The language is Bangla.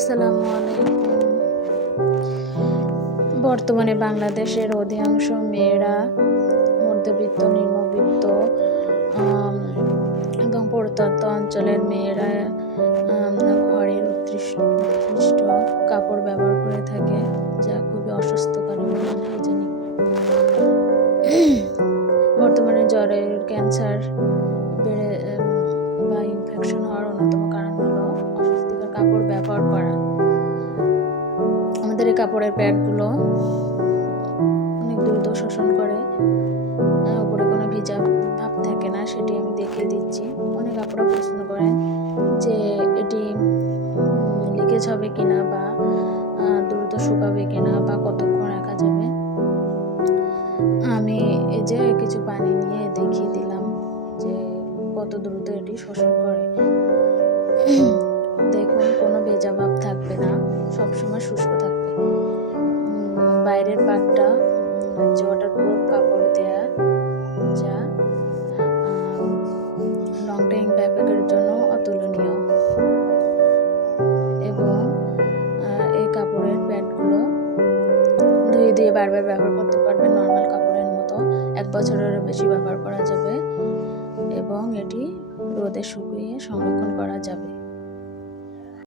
আসসালামু আলাইকুম। বর্তমানে বাংলাদেশের অধিকাংশ মেয়েরা মধ্যবিত্ত, নিম্নবিত্ত এবং প্রত্যন্ত অঞ্চলের মেয়েরা ঘরের উৎকৃষ্ট কাপড় ব্যবহার করে থাকে, যা খুবই অস্বাস্থ্যকর এবং আনহাইজেনিক। বর্তমানে জ্বরের ক্যান্সার বেড়ে বা ইনফেকশন হওয়ার অন্যতম কারণ হলো অস্বাস্থ্যকর কাপড় ব্যবহার করা। আমাদের এই কাপড়ের প্যাডগুলো অনেক দ্রুত শোষণ করে, উপরে কোনো ভিজা ভাব থাকে না, সেটি আমি দেখিয়ে দিচ্ছি। অনেক আপুরা প্রশ্ন করেন যে এটি লিকেজ হবে কিনা বা দ্রুত শুকাবে কিনা বা কতক্ষণ রাখা যাবে। আমি এই যে কিছু পানি নিয়ে দেখিয়ে দিলাম যে কত দ্রুত এটি শোষণ করে। দেখুন, কোনো ভেজা ভাব থাকবে না, সবসময় শুষ্ক থাকবে। বাইরের পাটটা ওয়াটারপ্রুফ কাপড় দেয়া, যা লং টাইম ব্যাকপ্যাকের জন্য অতুলনীয়। এবং এই কাপড়ের প্যাডগুলো ধুয়ে বারবার ব্যবহার করতে পারবেন, নর্মাল কাপড়ের মতো 1 বছরেরও বেশি ব্যবহার করা যাবে এবং এটি রোদে শুকিয়ে সংরক্ষণ করা যাবে।